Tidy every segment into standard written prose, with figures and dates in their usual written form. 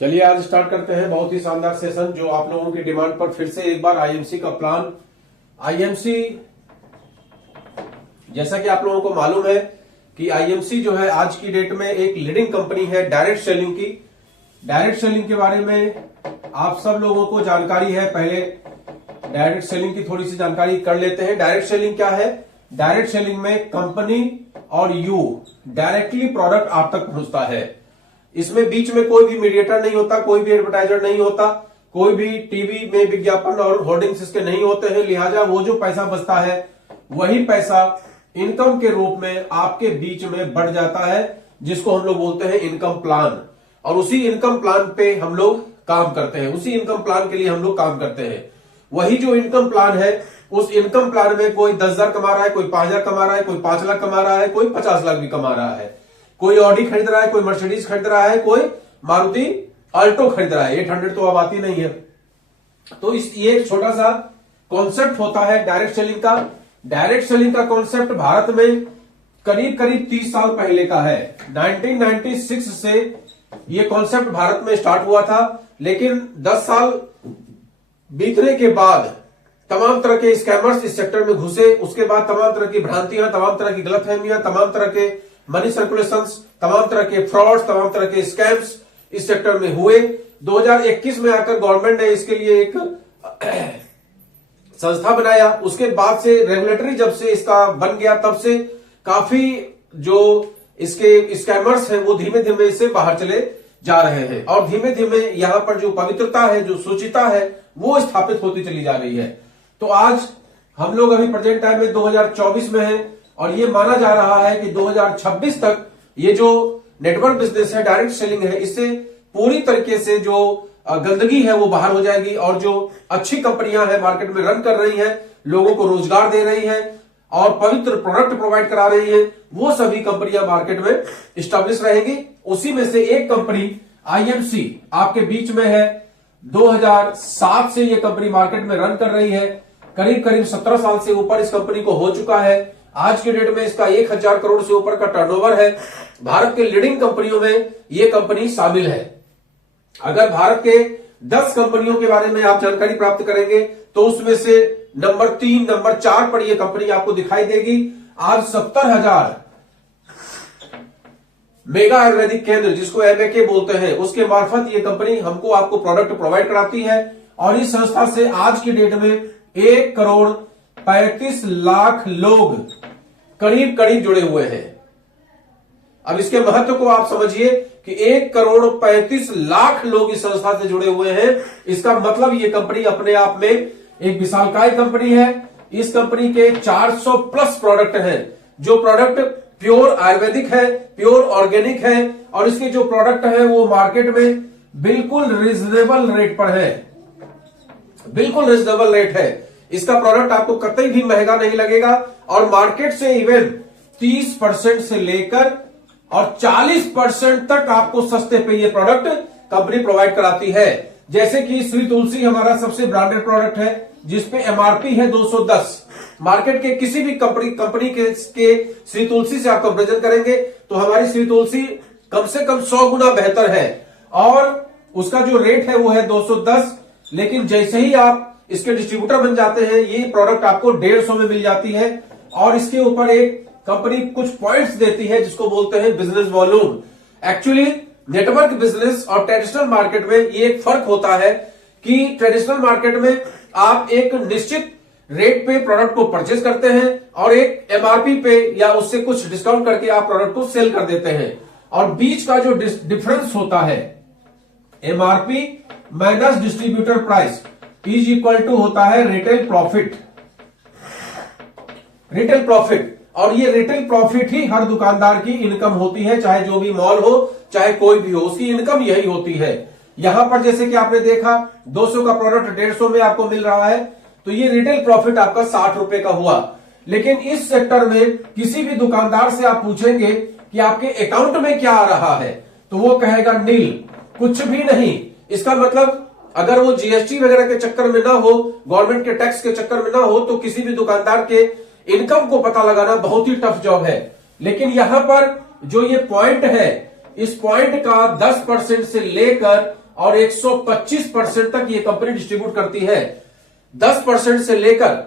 चलिए आज स्टार्ट करते हैं बहुत ही शानदार सेशन जो आप लोगों की डिमांड पर फिर से एक बार आईएमसी का प्लान। आईएमसी जैसा कि आप लोगों को मालूम है कि आईएमसी जो है आज की डेट में एक लीडिंग कंपनी है डायरेक्ट सेलिंग की। डायरेक्ट सेलिंग के बारे में आप सब लोगों को जानकारी है। पहले डायरेक्ट सेलिंग की थोड़ी सी जानकारी कर लेते हैं। डायरेक्ट सेलिंग क्या है? डायरेक्ट सेलिंग में कंपनी और यू डायरेक्टली प्रोडक्ट आप तक पहुंचता है। इसमें बीच में कोई भी मीडिएटर नहीं होता, कोई भी एडवर्टाइजर नहीं होता, कोई भी टीवी में विज्ञापन और होर्डिंग्स इसके नहीं होते हैं। लिहाजा वो जो पैसा बचता है वही पैसा इनकम के रूप में आपके बीच में बढ़ जाता है, जिसको हम लोग बोलते हैं इनकम प्लान। और उसी इनकम प्लान पे हम लोग काम करते हैं, उसी इनकम प्लान के लिए हम लोग काम करते हैं। वही जो इनकम प्लान है, उस इनकम प्लान में कोई 10,000 कमा रहा है, कोई 5,000 कमा रहा है, कोई 5 लाख कमा रहा है, कोई 50 लाख भी कमा रहा है, कोई ऑडी खरीद रहा है, कोई मर्सिडीज खरीद रहा है, कोई मारुति अल्टो खरीद रहा है। 800 तो अब आती नहीं है। तो ये एक छोटा सा कॉन्सेप्ट होता है डायरेक्ट सेलिंग का। डायरेक्ट सेलिंग का कॉन्सेप्ट भारत में करीब करीब 30 साल पहले का है। 1996 से ये कॉन्सेप्ट भारत में स्टार्ट हुआ था, लेकिन 10 साल बीतने के बाद तमाम तरह के स्कैमर्स इस सेक्टर में घुसे। उसके बाद तमाम तरह की भ्रांतियां, तमाम तरह की गलतफहमियां, तमाम तरह के मनी सर्कुलेशंस, तमाम तरह के फ्रॉड्स, तमाम तरह के स्कैम्स इस सेक्टर में हुए। 2021 में आकर गवर्नमेंट ने इसके लिए एक संस्था बनाया। उसके बाद से रेगुलेटरी जब से इसका बन गया, तब से काफी जो इसके स्कैमर्स हैं वो धीमे धीमे इससे बाहर चले जा रहे हैं और धीमे धीमे यहां पर जो पवित्रता है, जो शुचिता है, वो स्थापित होती चली जा रही है। तो आज हम लोग अभी प्रेजेंट टाइम में 2024 में है और ये माना जा रहा है कि 2026 तक ये जो नेटवर्क बिजनेस है, डायरेक्ट सेलिंग है, इससे पूरी तरीके से जो गंदगी है वो बाहर हो जाएगी और जो अच्छी कंपनियां हैं मार्केट में रन कर रही हैं, लोगों को रोजगार दे रही हैं और पवित्र प्रोडक्ट प्रोवाइड करा रही हैं, वो सभी कंपनियां मार्केट में स्टैब्लिश रहेंगी। उसी में से एक कंपनी आईएमसी आपके बीच में है। 2007 से ये कंपनी मार्केट में रन कर रही है। करीब करीब 17 साल से ऊपर इस कंपनी को हो चुका है। आज के डेट में इसका 1,000 करोड़ से ऊपर का टर्नओवर है। भारत के लीडिंग कंपनियों में ये कंपनी शामिल है। अगर भारत के 10 कंपनियों के बारे में आप जानकारी प्राप्त करेंगे तो उसमें से नंबर 3, नंबर 4 पर यह कंपनी आपको दिखाई देगी। आज 70,000 मेगा आयुर्वेदिक केंद्र, जिसको एमएके बोलते हैं, उसके मार्फत ये कंपनी हमको आपको प्रोडक्ट प्रोवाइड कराती है। और इस संस्था से आज की डेट में 1 करोड़ 35 लाख लोग करीब करीब जुड़े हुए हैं। अब इसके महत्व को आप समझिए कि 1 करोड़ 35 लाख लोग इस संस्था से जुड़े हुए हैं। इसका मतलब ये कंपनी अपने आप में एक विशालकाय कंपनी है। इस कंपनी के 400 प्लस प्रोडक्ट हैं, जो प्रोडक्ट प्योर आयुर्वेदिक है, प्योर ऑर्गेनिक है और इसके जो प्रोडक्ट है वो मार्केट में बिल्कुल रिजनेबल रेट पर है। बिल्कुल रिजनेबल रेट है। इसका प्रोडक्ट आपको कतई भी महंगा नहीं लगेगा और मार्केट से इवन 30% से लेकर और 40% तक आपको सस्ते पे ये प्रोडक्ट कंपनी प्रोवाइड कराती है। जैसे कि श्री तुलसी हमारा सबसे ब्रांडेड प्रोडक्ट है, जिसपे एमआरपी है 210। मार्केट के किसी भी कंपनी के श्री तुलसी से आप कंपेरिजन करेंगे तो हमारी श्री तुलसी कम से कम 100 गुना बेहतर है और उसका जो रेट है वो है 210। लेकिन जैसे ही आप इसके डिस्ट्रीब्यूटर बन जाते हैं, ये प्रोडक्ट आपको 150 में मिल जाती है। और इसके ऊपर एक कंपनी कुछ पॉइंट्स देती है जिसको बोलते हैं business volume. Actually network business और ट्रेडिशनल मार्केट में ये एक फर्क होता है कि ट्रेडिशनल मार्केट में आप एक निश्चित रेट पे प्रोडक्ट को परचेज करते हैं और एक एमआरपी पे या उससे कुछ डिस्काउंट करके आप प्रोडक्ट को सेल कर देते हैं। और बीच का जो डिफरेंस होता है, MRP minus distributor price is equal to होता है रिटेल प्रॉफिट। रिटेल प्रॉफिट, और ये रिटेल प्रॉफिट ही हर दुकानदार की इनकम होती है, चाहे जो भी मॉल हो, चाहे कोई भी हो, उसकी इनकम यही होती है। यहां पर जैसे कि आपने देखा 200 का प्रोडक्ट 150 में आपको मिल रहा है, तो ये रिटेल प्रॉफिट आपका 60 रुपए का हुआ। लेकिन इस सेक्टर में किसी भी दुकानदार से आप पूछेंगे कि आपके अकाउंट में क्या आ रहा है, तो वो कहेगा नील, कुछ भी नहीं। इसका मतलब अगर वो जीएसटी वगैरह के चक्कर में ना हो, गवर्नमेंट के टैक्स के चक्कर में ना हो, तो किसी भी दुकानदार के इनकम को पता लगाना बहुत ही टफ जॉब है। लेकिन यहां पर जो ये पॉइंट है, इस पॉइंट का 10% से लेकर और 125% तक ये कंपनी डिस्ट्रीब्यूट करती है। 10% से लेकर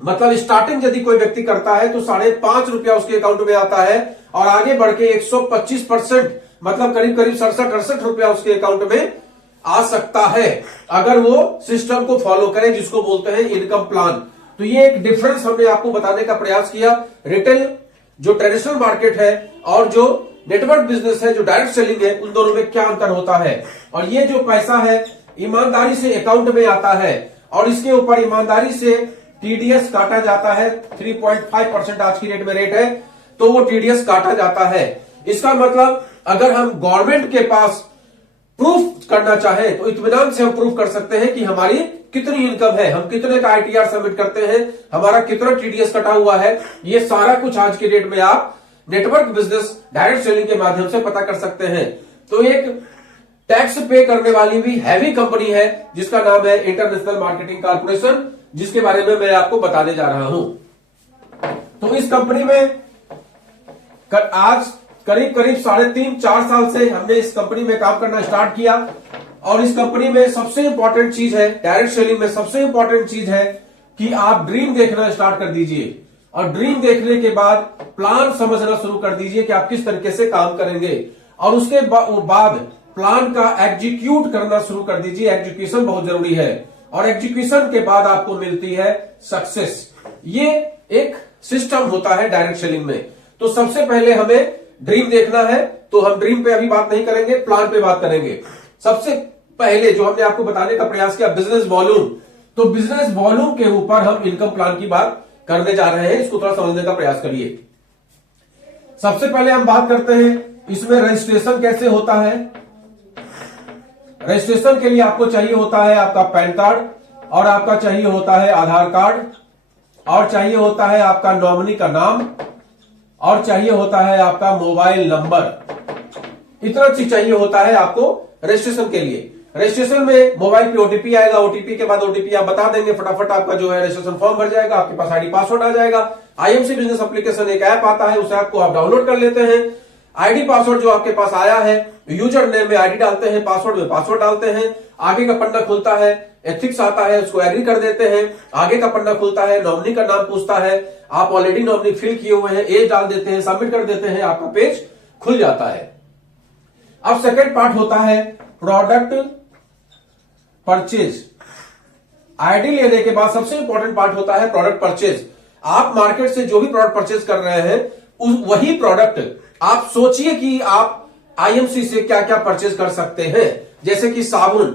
मतलब स्टार्टिंग यदि कोई व्यक्ति करता है तो ₹5.5 उसके अकाउंट में आता है और आगे बढ़ के 125% मतलब करीब करीब 67-68 रुपया उसके अकाउंट में आ सकता है, अगर वो सिस्टम को फॉलो करे जिसको बोलते हैं इनकम प्लान। तो ये एक डिफरेंस हमने आपको बताने का प्रयास किया। रिटेल जो ट्रेडिशनल मार्केट है और जो नेटवर्क बिजनेस है, जो डायरेक्ट सेलिंग है, उन दोनों में क्या अंतर होता है। और ये जो पैसा है ईमानदारी से अकाउंट में आता है और इसके ऊपर ईमानदारी से टीडीएस काटा जाता है। 3.5% आज की रेट में रेट है, तो वो टीडीएस काटा जाता है। इसका मतलब अगर हम गवर्नमेंट के पास प्रूफ करना चाहें तो इत्मीनान से हम प्रूफ कर सकते हैं कि हमारी कितनी इनकम है, हम कितने का आईटीआर सबमिट करते हैं, हमारा कितना टीडीएस कटा हुआ है। ये सारा कुछ आज की डेट में आप नेटवर्क बिजनेस डायरेक्ट सेलिंग के माध्यम से पता कर सकते हैं। तो एक टैक्स पे करने वाली भी हैवी कंपनी है जिसका नाम है इंटरनेशनल मार्केटिंग कॉर्पोरेशन, जिसके बारे में मैं आपको बताने जा रहा हूं। तो इस कंपनी में आज करीब करीब 3.5-4 साल से हमने इस कंपनी में काम करना स्टार्ट किया और इस कंपनी में सबसे इंपॉर्टेंट चीज है, डायरेक्ट सेलिंग में सबसे इंपॉर्टेंट चीज है कि आप ड्रीम देखना स्टार्ट कर दीजिए और ड्रीम देखने के बाद प्लान समझना शुरू कर दीजिए कि आप किस तरीके से काम करेंगे और उसके बाद प्लान का एग्जीक्यूट करना शुरू कर दीजिए। एग्जीक्यूशन बहुत जरूरी है और एग्जीक्यूशन के बाद आपको मिलती है सक्सेस। ये एक सिस्टम होता है डायरेक्ट सेलिंग में। तो सबसे पहले हमें ड्रीम देखना है, तो हम ड्रीम पे अभी बात नहीं करेंगे, प्लान पे बात करेंगे। सबसे पहले जो हमने आपको बताने का प्रयास किया बिजनेस वॉल्यूम, तो बिजनेस वॉल्यूम के ऊपर हम इनकम प्लान की बात करने जा रहे हैं। इसको थोड़ा समझने का प्रयास करिए। सबसे पहले हम बात करते हैं इसमें रजिस्ट्रेशन कैसे होता है। रजिस्ट्रेशन के लिए आपको चाहिए होता है आपका पैन कार्ड और आपका चाहिए होता है आधार कार्ड और चाहिए होता है आपका नॉमिनी का नाम और चाहिए होता है आपका मोबाइल नंबर। इतना चीज चाहिए होता है आपको रजिस्ट्रेशन के लिए। रजिस्ट्रेशन में मोबाइल पे ओटीपी आएगा, ओटीपी के बाद ओटीपी आप बता देंगे, फटाफट आपका जो है रजिस्ट्रेशन फॉर्म भर जाएगा, आपके पास आईडी पासवर्ड आ जाएगा। आईएमसी बिजनेस एप्लीकेशन एक ऐप आता है, उस ऐप को आप डाउनलोड कर लेते हैं। आईडी पासवर्ड जो आपके पास आया है, यूजर नेम में आईडी डालते हैं, पासवर्ड में पासवर्ड डालते हैं, आगे का पन्ना खुलता है, एथिक्स आता है, उसको एग्री कर देते हैं। आगे का पन्ना खुलता है, नॉमिनी का नाम पूछता है, आप ऑलरेडी नॉमिनी फिल किए हुए हैं, एज डाल देते हैं, सबमिट कर देते हैं, आपका पेज खुल जाता है। अब सेकंड पार्ट होता है प्रोडक्ट परचेज। आईडी लेने के बाद सबसे इंपॉर्टेंट पार्ट होता है प्रोडक्ट परचेज। आप मार्केट से जो भी प्रोडक्ट परचेज कर रहे हैं वही प्रोडक्ट आप सोचिए कि आप आईएमसी से क्या क्या परचेज कर सकते हैं, जैसे कि साबुन,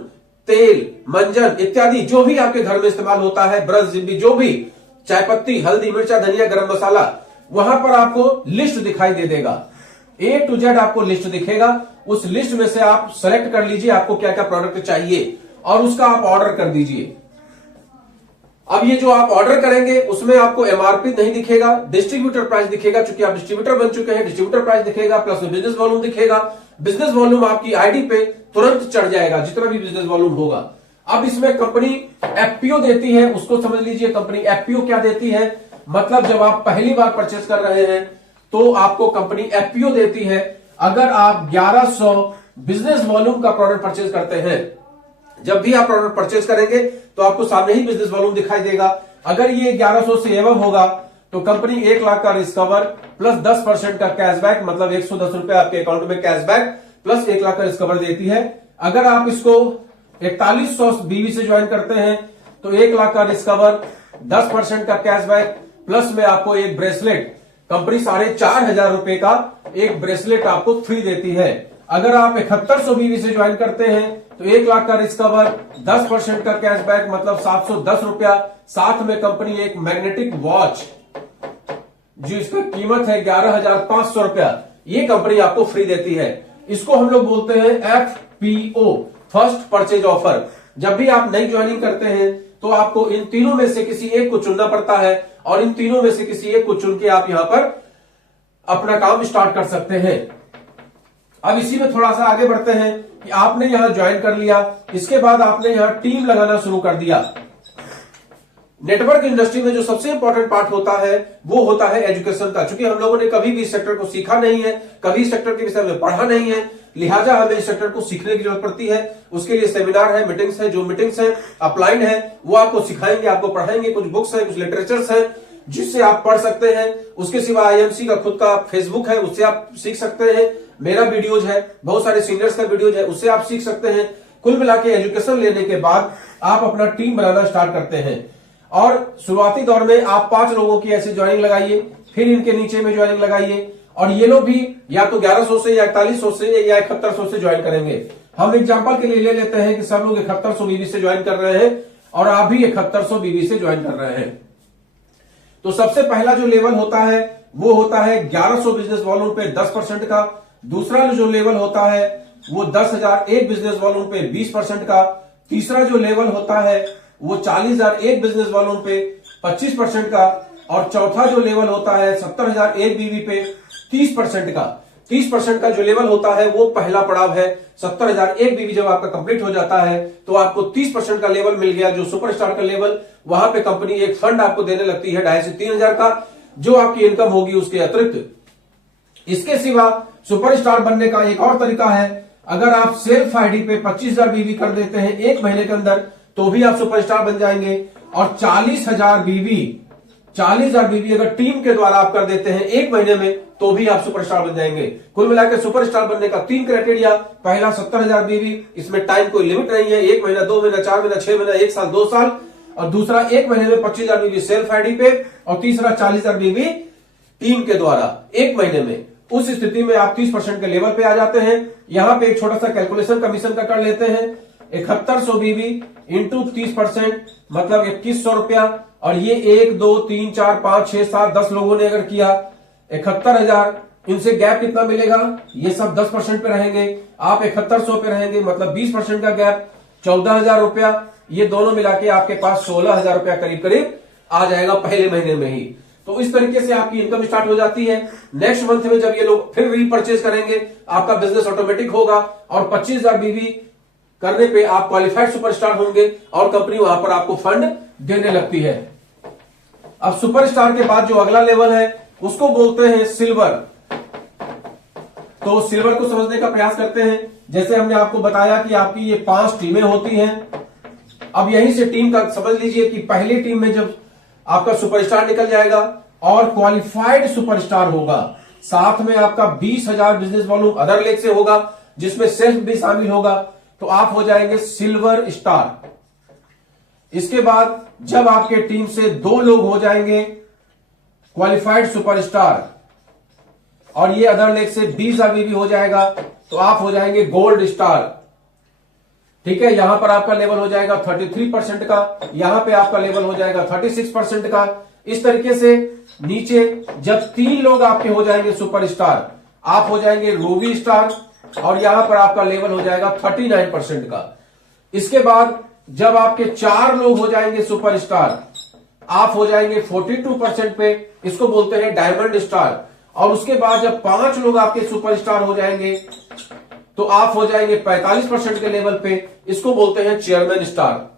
तेल, मंजन इत्यादि जो भी आपके घर में इस्तेमाल होता है, ब्रश, जिंबी, जो भी, चाय पत्ती, हल्दी, मिर्चा, धनिया, गरम मसाला, वहां पर आपको लिस्ट दिखाई दे देगा। A to Z आपको लिस्ट दिखेगा। उस लिस्ट में से आप सेलेक्ट कर लीजिए आपको क्या क्या प्रोडक्ट चाहिए और उसका आप ऑर्डर कर दीजिए। अब ये जो आप ऑर्डर करेंगे उसमें आपको एमआरपी नहीं दिखेगा, डिस्ट्रीब्यूटर प्राइस दिखेगा, क्योंकि आप डिस्ट्रीब्यूटर बन चुके हैं। डिस्ट्रीब्यूटर प्राइस दिखेगा प्लस में बिजनेस वॉल्यूम दिखेगा। बिजनेस वॉल्यूम आपकी आईडी पे तुरंत चढ़ जाएगा जितना भी बिजनेस वॉल्यूम होगा। अब इसमें कंपनी एफपीओ देती है, उसको समझ लीजिए। कंपनी एफपीओ क्या देती है, मतलब जब आप पहली बार परचेज कर रहे हैं तो आपको कंपनी एफपीओ देती है। अगर आप 1100 बिजनेस वॉल्यूम का प्रोडक्ट परचेज करते हैं, जब भी आप प्रोडक्ट परचेज करेंगे तो आपको सामने ही बिजनेस वॉल्यूम दिखाई देगा। अगर ये 1100 से एवं होगा तो कंपनी 1 लाख का रिस्कवर प्लस 10% का कैशबैक, मतलब 110 रुपए आपके अकाउंट में कैशबैक प्लस 1 लाख का रिस्कवर देती है। अगर आप इसको 4100 बीवी से ज्वाइन करते हैं तो 1 लाख का रिस्कवर, 10% का कैशबैक प्लस में आपको एक ब्रेसलेट, कंपनी 4500 रुपए का एक ब्रेसलेट आपको फ्री देती है। अगर आप 7100 बीवी से ज्वाइन करते हैं तो 1 लाख का रिस्कवर, 10% का कैशबैक मतलब 710 रुपया, साथ में कंपनी एक मैग्नेटिक वॉच जो इसका कीमत है 11,500 रुपया, ये कंपनी आपको फ्री देती है। इसको हम लोग बोलते हैं एफपीओ, फर्स्ट परचेज ऑफर। जब भी आप नई ज्वाइनिंग करते हैं तो आपको इन तीनों में से किसी एक को चुनना पड़ता है और इन तीनों में से किसी एक को चुन के आप यहां पर अपना काम स्टार्ट कर सकते हैं। अब इसी में थोड़ा सा आगे बढ़ते हैं कि आपने यहां ज्वाइन कर लिया, इसके बाद आपने यहां टीम लगाना शुरू कर दिया। नेटवर्क इंडस्ट्री में जो सबसे इंपॉर्टेंट पार्ट होता है वो होता है एजुकेशन का। क्योंकि हम लोगों ने कभी भी इस सेक्टर को सीखा नहीं है, कभी इस सेक्टर के विषय में पढ़ा नहीं है, लिहाजा हमें इस सेक्टर को सीखने की जरूरत पड़ती है। उसके लिए सेमिनार है, मीटिंग्स है, जो मीटिंग्स है अपलाइन है वो आपको सिखाएंगे, आपको पढ़ाएंगे। कुछ बुक्स है, कुछ लिटरेचर्स है जिससे आप पढ़ सकते हैं। उसके सिवा आईएमसी का खुद का फेसबुक है, उससे आप सीख सकते हैं। मेरा वीडियोज है, बहुत सारे सीनियर्स का वीडियोज है, उससे आप सीख सकते हैं। कुल मिला के एजुकेशन लेने के बाद आप अपना टीम बनाना स्टार्ट करते हैं और शुरुआती दौर में आप 5 लोगों की ऐसे ज्वाइनिंग लगाइए, फिर इनके नीचे में ज्वाइनिंग लगाइए और ये लोग भी या तो 1100 से या 4100 से या 7100 से ज्वाइन करेंगे। हम एग्जांपल के लिए ले लेते हैं कि सब लोग 7100 बीबी से ज्वाइन कर रहे हैं और आप भी 7100 बीबी से ज्वाइन कर रहे हैं। तो सबसे पहला जो लेवल होता है वो होता है 1100 बिजनेस वॉल्यूम पे 10% का। दूसरा जो लेवल होता है वो 10,000 एक बिजनेस वॉल्यूम पे 20% का। तीसरा जो लेवल होता है वो 40,000 एक बिजनेस वॉल्यूम पे 25% का। और चौथा जो लेवल होता है 70,000 एक बीवी पे 30% का। 30% का जो लेवल होता है वो पहला पड़ाव है। 70,000 एक बीवी जब आपका कंप्लीट हो जाता है तो आपको 30% का लेवल मिल गया, जो सुपरस्टार का लेवल। वहां पे कंपनी एक फंड आपको देने लगती है 2,500 से 3,000 का, जो आपकी इनकम होगी उसके अतिरिक्त। इसके सिवा सुपरस्टार बनने का एक और तरीका है, अगर आप सेल्फ आईडी पे 25,000 बीवी कर देते हैं एक महीने के अंदर तो भी आप सुपरस्टार बन जाएंगे। और 40,000 बीवी अगर टीम के द्वारा आप कर देते हैं एक महीने में तो भी आप सुपरस्टार बन जाएंगे। कुल मिलाकर सुपरस्टार बनने का 3 क्राइटेरिया। पहला 70,000 बीवी, इसमें टाइम कोई लिमिट नहीं है, 1 महीना, 2 महीना, 4 महीना, 6 महीना, 1 साल, 2 साल। और दूसरा 1 महीने में 25,000 बीवी सेल्फ आईडी पे और तीसरा 40,000 बीवी टीम के द्वारा एक महीने में। उस स्थिति में आप 30% के लेवल पे आ जाते हैं। यहां पे एक छोटा सा कैलकुलेशन कमीशन का कर लेते हैं। 7100 बीवी इंटू 30% मतलब 2100 रुपया। और ये 1 2 3 4 5 6 7 10 लोगों ने अगर किया 71,000, इनसे गैप कितना मिलेगा? ये सब 10% पे रहेंगे, आप 7100 पे रहेंगे, मतलब 20% का गैप 14,000 रुपया। ये दोनों मिला के आपके पास 16,000 रुपया करीब करीब आ जाएगा पहले महीने में ही। तो इस तरीके से आपकी इनकम स्टार्ट हो जाती है। नेक्स्ट मंथ में जब ये लोग फिर रीपरचेज करेंगे आपका बिजनेस ऑटोमेटिक होगा और 25,000 बीवी करने पे आप क्वालिफाइड सुपरस्टार होंगे और कंपनी वहां पर आपको फंड देने लगती है। अब सुपरस्टार के बाद जो अगला लेवल है उसको बोलते हैं सिल्वर। तो सिल्वर को समझने का प्रयास करते हैं। जैसे हमने आपको बताया कि आपकी ये 5 टीमें होती हैं। अब यहीं से टीम का समझ लीजिए कि पहली टीम में जब आपका सुपरस्टार निकल जाएगा और क्वालिफाइड सुपरस्टार होगा, साथ में आपका 20,000 बिजनेस वॉल्यूम अदर लेग से होगा जिसमें सेल्फ भी शामिल होगा, तो आप हो जाएंगे सिल्वर स्टार। इसके बाद जब आपके टीम से 2 लोग हो जाएंगे क्वालिफाइड सुपरस्टार और ये अदर लेग से 20,000 भी हो जाएगा तो आप हो जाएंगे गोल्ड स्टार। ठीक है, यहां पर आपका लेवल हो जाएगा 33% का, यहां पे आपका लेवल हो जाएगा 36% का। इस तरीके से नीचे जब 3 लोग आपके हो जाएंगे सुपरस्टार, आप हो जाएंगे रूबी स्टार और यहां पर आपका लेवल हो जाएगा 39% का। इसके बाद जब आपके 4 लोग हो जाएंगे सुपरस्टार, आप हो जाएंगे 42% पे, इसको बोलते हैं डायमंड स्टार। और उसके बाद जब 5 लोग आपके सुपरस्टार हो जाएंगे तो आप हो जाएंगे 45% के लेवल पे, इसको बोलते हैं चेयरमैन स्टार।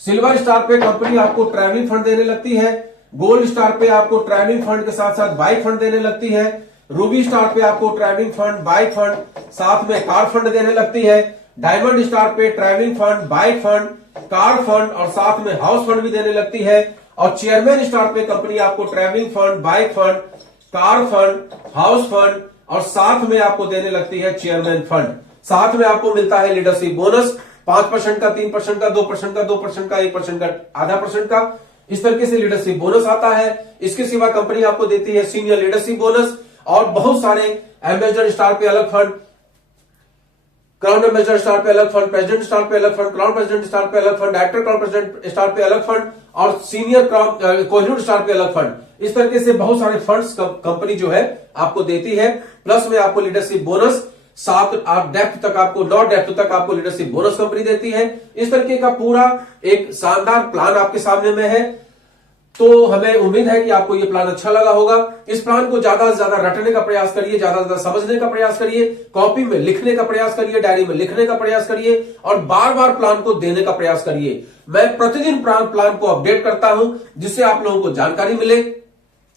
सिल्वर स्टार पे कंपनी आपको ट्रैवलिंग फंड देने लगती है। गोल्ड स्टार पे आपको ट्रैवलिंग फंड के साथ साथ बाइक फंड देने लगती है। रूबी स्टार पे आपको ट्रैवलिंग फंड, बाइक फंड, साथ में कार फंड देने लगती है। डायमंड स्टार पे travelling fund, bike fund, car fund और साथ में हाउस फंड भी देने लगती है। और चेयरमैन स्टार पे कंपनी आपको travelling fund, bike fund, car fund, house fund और साथ में आपको देने लगती है चेयरमैन फंड। साथ में आपको मिलता है लीडरशिप बोनस 5% का, 3% का, 2% का, 2% का, 1% का, आधा % का। इस तरीके से लीडरशिप बोनस आता है। इसके सिवा कंपनी आपको देती है सीनियर लीडरशिप बोनस और बहुत सारे एम्बेसडर स्टार पे अलग फंड, क्राउन एम्बेसडर स्टार पे अलग फंड, प्रेसिडेंट स्टार पे अलग फंड, क्राउन प्रेसिडेंट स्टार पे अलग fund, director crown president star पे अलग फंड और सीनियर क्राउन कोहिनूर स्टार पे अलग फंड। इस तरीके से बहुत सारे फंड्स कंपनी जो है आपको देती है। प्लस में आपको लीडरशिप बोनस 7 आप डेप्थ तक आपको 9 डेप्थ तक आपको लीडरशिप बोनस कंपनी देती है। इस तरीके का पूरा एक शानदार प्लान आपके सामने में है। तो हमें उम्मीद है कि आपको ये प्लान अच्छा लगा होगा। इस प्लान को ज्यादा से ज्यादा रटने का प्रयास करिए, ज्यादा से ज्यादा समझने का प्रयास करिए, कॉपी में लिखने का प्रयास करिए, डायरी में लिखने का प्रयास करिए और बार बार प्लान को देने का प्रयास करिए। मैं प्रतिदिन प्लान को अपडेट करता हूं जिससे आप लोगों को जानकारी मिले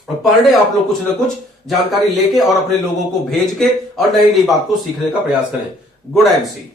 और पर डे आप लोग कुछ ना कुछ जानकारी लेके और अपने लोगों को भेज के और नई नई बात को सीखने का प्रयास करें। Good and C.